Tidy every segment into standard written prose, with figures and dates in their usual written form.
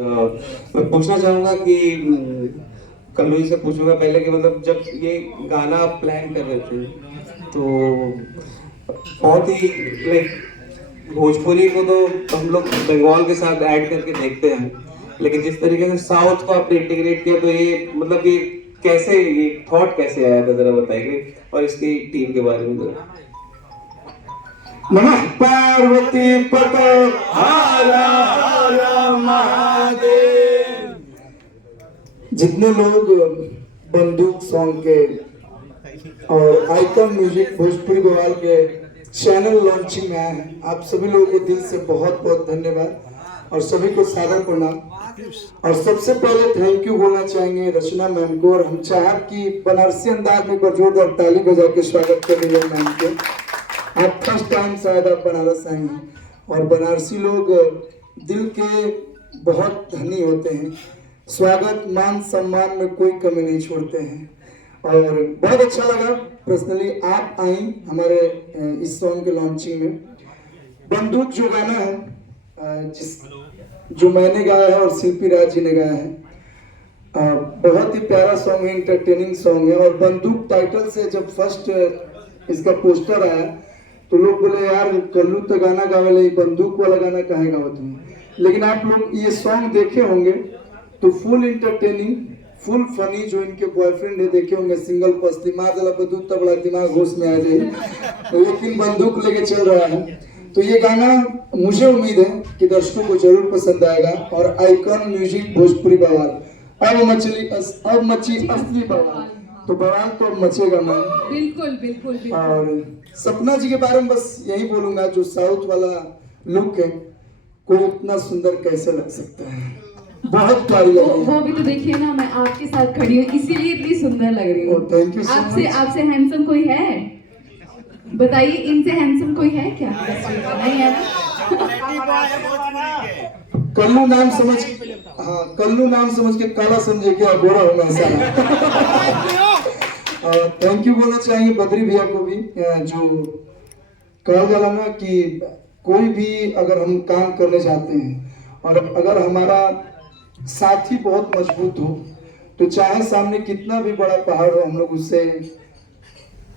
मैं पूछना चाहूंगा कि कल्लू जी से पूछूंगा पहले कि मतलब जब ये गाना आप प्लान कर रहे थे तो बहुत ही लाइक भोजपुरी को तो हम लोग बंगाल के साथ ऐड करके देखते हैं, लेकिन जिस तरीके से साउथ को आपने इंटीग्रेट किया तो ये मतलब ये थॉट कैसे आया था, जरा बताइए और इसकी टीम के बारे में जरा। नमः पार्वती पतो हर हर महादेव। जितने लोग बंदूक सॉन्ग के और आइकन म्यूजिक भोजपुरी बवाल के चैनल लॉन्चिंग में आए हैं, आप सभी लोगों को दिल से बहुत बहुत धन्यवाद और सभी को सादर प्रणाम। और सबसे पहले थैंक यू बोलना चाहेंगे रचना मैम को, और हम चाहें कि बनारसी अंदाज में जोरदार ताली बजा के स्वागत कर रही है मैम के। आप फर्स्ट टाइम शायद आप बनारस आए हैं और बनारसी लोग दिल के बहुत धनी होते हैं, स्वागत मान सम्मान में कोई कमी नहीं छोड़ते हैं। और बहुत अच्छा लगा पर्सनली आप आई हमारे इस सॉन्ग के लॉन्चिंग में। बंदूक जो गाना है जो मैंने गाया है और शिल्पी राज जी ने गाया है, बहुत ही प्यारा सॉन्ग है, इंटरटेनिंग सॉन्ग है। और बंदूक टाइटल से जब फर्स्ट इसका पोस्टर आया तो लोग बोले यार कल्लू तो गाना गावे, बंदूक वाला गाना काहे गावत है। लेकिन आप लोग ये सॉन्ग देखे होंगे तो फुल इंटरटेनिंग फुल फनी, जो इनके बॉयफ्रेंड है देखे होंगे सिंगल पस दिमाग वाला बंदूक तब बड़ा दिमाग होश में आ जाए, लेकिन बंदूक लेके चल रहा है। तो ये गाना मुझे उम्मीद है कि दर्शकों को जरूर पसंद आएगा। और आइकॉन म्यूजिक भोजपुरी बवाल, अब मची असली बवाल, तो बवाल तो अब मचेगा मैम। बिल्कुल बिल्कुल बिल्कुल। और सपना जी के बारे में बस यही बोलूंगा, जो साउथ वाला लुक है कोई इतना सुंदर कैसे लग सकता है, बहुत प्यारी लग रही है। वो भी तो देखिए ना, मैं आपके साथ खड़ी हूँ इसीलिए इतनी सुंदर लग रही हूँ। Thank you so much. आपसे हैंडसम कोई है? बताइए, इनसे हैंडसम कोई है क्या? नहीं है ना? कल्लू नाम समझ, हाँ कल्लू नाम समझ के काला समझे क्या गोरा हूँ मैं, ऐसा। थैंक यू बोलना चाहेंगे बद्री भैया को भी, जो कहा जाला ना कि कोई भी अगर हम काम करने जाते हैं और अगर हमारा साथी बहुत मजबूत हो तो चाहे सामने कितना भी बड़ा पहाड़ हो हम लोग उससे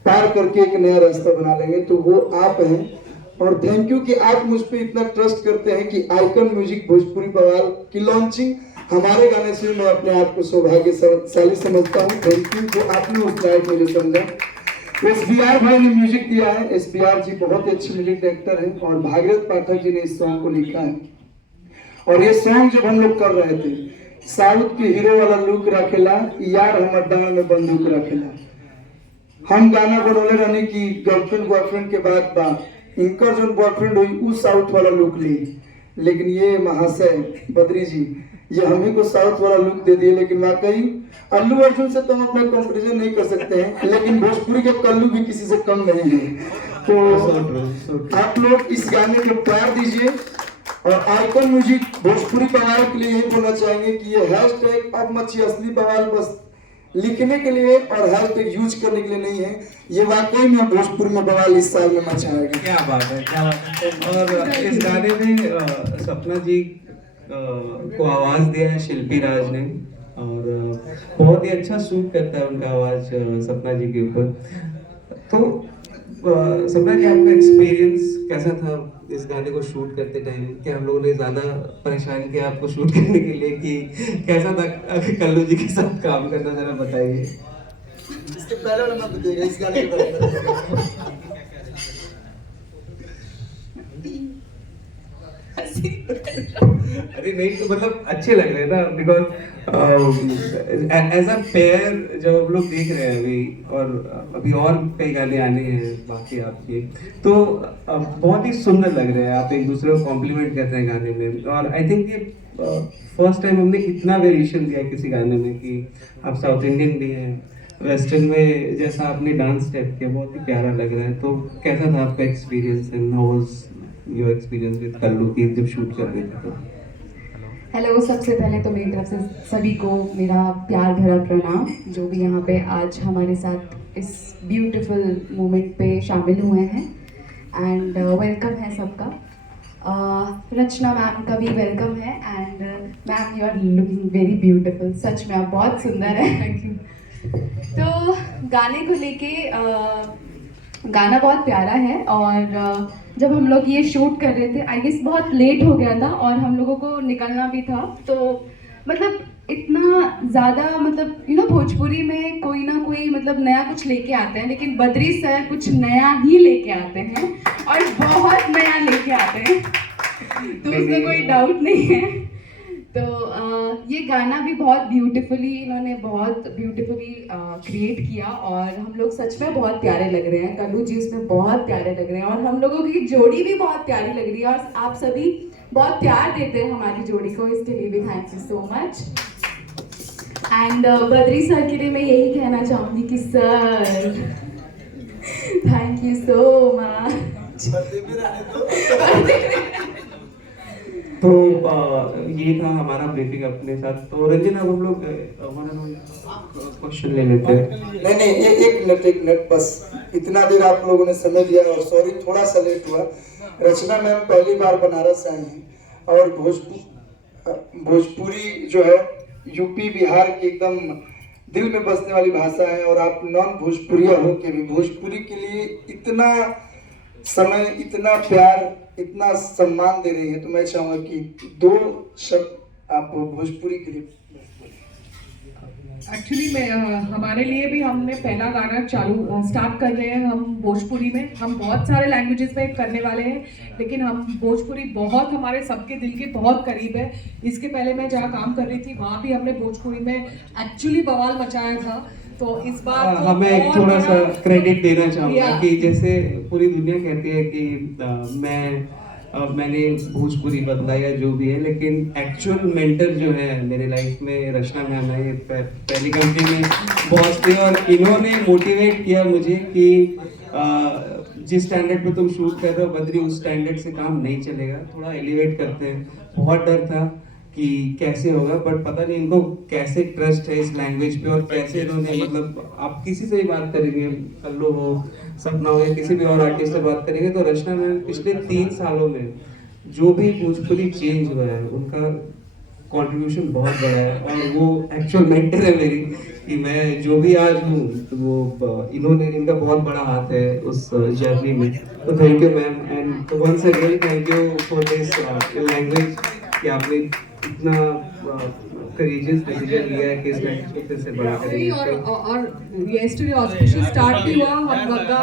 पार करके एक नया रास्ता बना लेंगे, तो वो आप हैं। और थैंक यू कि आप मुझ पे इतना ट्रस्ट करते हैं कि आइकन म्यूजिक भोजपुरी बवाल की लॉन्चिंग हमारे गाने से मैं अपने आप को सौभाग्यशाली समझता हूँ। थैंक यू जो आपने उस लाइफ मुझे समझा। SBR भाई ने म्यूजिक दिया है, SBR जी बहुत ही अच्छे म्यूजिक डायरेक्टर हैं और भागीरथ पाठक जी ने इस सॉन्ग को लिखा है। और ये सॉन्ग जब हम लोग कर रहे थे, साउथ के हीरो वाला लुक रखेला यार हमर दाना में बंदूक रखेला, हम गाना बनौले रहने की गर्लफ्रेंड बॉयफ्रेंड के बाद इनकर जो बॉयफ्रेंड हुई उस साउथ वाला लुक ली, लेकिन ये महाशय बद्री जी ये हमें को साउथ वाला लुक दे दिए। लेकिन वाकई अल्लू अर्जुन से तो हम अपना कंपैरिजन नहीं कर सकते हैं, लेकिन भोजपुरी के कल्लू भी किसी से कम नहीं है। तो आप लोग इस गाने को प्यार दीजिए। और आइकन म्यूजिक भोजपुरी बवाल के लिए यही बोलना चाहेंगे कि ये हैशटैग अब मची असली बवाल बस लिखने के लिए और हैशटैग यूज करने के लिए नहीं है, ये वाकई में भोजपुर में बवाल इस साल में मचाएगा। क्या बात है, क्या बात है। और इस गाने में सपना जी को आवाज दिया है शिल्पी राज ने और बहुत ही अच्छा सूट करता है उनका आवाज सपना जी के ऊपर। तो सपना जी आपका एक्सपीरियंस कैसा था इस गाने को शूट करते टाइम? क्या हम लोगों ने ज्यादा परेशान किया आपको शूट करने के लिए कि कैसा था कल्लू जी के साथ काम करना, जरा बताइए। इसके पहले वाला मत बताइएगा, इस गाने के बारे में। अरे नहीं तो मतलब अच्छे लग रहे हैं ना, बिकॉज एज अ पेयर जब हम लोग देख रहे हैं अभी, और अभी और कई गाने आने हैं बाकी आपके, तो बहुत ही सुंदर लग रहे हैं, आप एक दूसरे को कॉम्प्लीमेंट कर रहे हैं गाने में। और आई थिंक ये फर्स्ट टाइम हमने इतना वेरिएशन दिया किसी गाने में कि आप साउथ इंडियन भी हैं, वेस्टर्न में जैसा आपने डांस स्टेप किया बहुत ही प्यारा लग रहा है। तो कैसा था आपका experience and how was your experience with Kallu की जब शूट कर रहे थे? तो हेलो, सबसे पहले तो मेरी तरफ से सभी को मेरा प्यार भरा प्रणाम, जो भी यहाँ पे आज हमारे साथ इस ब्यूटीफुल मोमेंट पे शामिल हुए हैं। एंड वेलकम है सबका। रचना मैम का भी वेलकम है and ma'am you are looking very beautiful, सच में आप बहुत सुंदर है। तो गाने को लेके गाना बहुत प्यारा है और जब हम लोग ये शूट कर रहे थे आई गेस बहुत लेट हो गया था और हम लोगों को निकलना भी था, तो मतलब इतना ज़्यादा मतलब भोजपुरी में कोई ना कोई मतलब नया कुछ लेके आते हैं, लेकिन बद्री सर कुछ नया ही लेके आते हैं और बहुत नया लेके आते हैं, तो उसमें कोई डाउट नहीं है। तो ये गाना भी बहुत ब्यूटीफुली इन्होंने बहुत ब्यूटीफुली क्रिएट किया और हम लोग सच में बहुत प्यारे लग रहे हैं। कल्लू जी उसमें बहुत प्यारे लग रहे हैं और हम लोगों की जोड़ी भी बहुत प्यारी लग रही है और आप सभी बहुत प्यार देते हैं हमारी जोड़ी को, इसके लिए भी thank you so much. And Badri sir के लिए मैं यही कहना चाहूँगी कि sir thank you so much. तो ये था हमारा ब्रीफिंग अपने साथ। तो रंजन अब हम लोग क्वेश्चन ले लेते हैं। नहीं एक मिनट बस, इतना देर आप लोगों ने समय दिया और सॉरी थोड़ा सा लेट हुआ। रचना मैम पहली बार बनारस आई हैं और भोजपुरी जो है यूपी बिहार की एकदम दिल में बसने वाली भाषा है और आप नॉन भोजपुरिया हो के भी भोजपुरी के लिए इतना समय, इतना प्यार, इतना सम्मान दे रही है, तो मैं चाहूंगा कि 2 शब्द आप भोजपुरी के लिए। एक्चुअली मैं हमारे लिए भी हमने पहला गाना स्टार्ट कर रहे हैं हम भोजपुरी में। हम बहुत सारे लैंग्वेजेस में करने वाले हैं, लेकिन हम भोजपुरी बहुत हमारे सबके दिल के बहुत करीब है। इसके पहले मैं जहाँ काम कर रही थी वहाँ भी हमने भोजपुरी में एक्चुअली बवाल मचाया था, तो इस बार तो हमें एक थोड़ा सा क्रेडिट देना चाहूँगा Yeah. कि जैसे पूरी दुनिया कहती है कि मैंने भोजपुरी बदला या जो भी है, लेकिन एक्चुअल मेंटर जो है मेरे लाइफ में रचना मैम है। ये पहली कंपनी में बॉस थे और इन्होंने मोटिवेट किया मुझे कि जिस स्टैंडर्ड पे तुम शूट कर रहे हो बद्री, उस स्टैंडर्ड से काम नहीं चलेगा, थोड़ा एलिवेट करते हैं। बहुत डर था कि कैसे होगा, बट पता नहीं इनको कैसे ट्रस्ट है इस लैंग्वेज पे और कैसे इन्होंने मतलब आप किसी से भी बात करेंगे, कल्लू हो, सपना हो या किसी भी और आर्टिस्ट से बात करेंगे, तो रचना मैम पिछले 3 सालों में जो भी भोजपुरी चेंज हुआ है उनका कंट्रीब्यूशन बहुत बड़ा है और वो एक्चुअल मेंटर है मेरी कि मैं जो भी आज हूँ तो वो इनका बहुत बड़ा हाथ है उस जर्नी में। तो thank you ma'am and once again thank you for this language कि आपने इतना करेजियस डिसीजन लिया है कि इस लैंग्वेज को फिर से बड़ा करेंगे। और येस्टरडे ऑस्पिशियस स्टार्ट भी हुआ हम लोग का।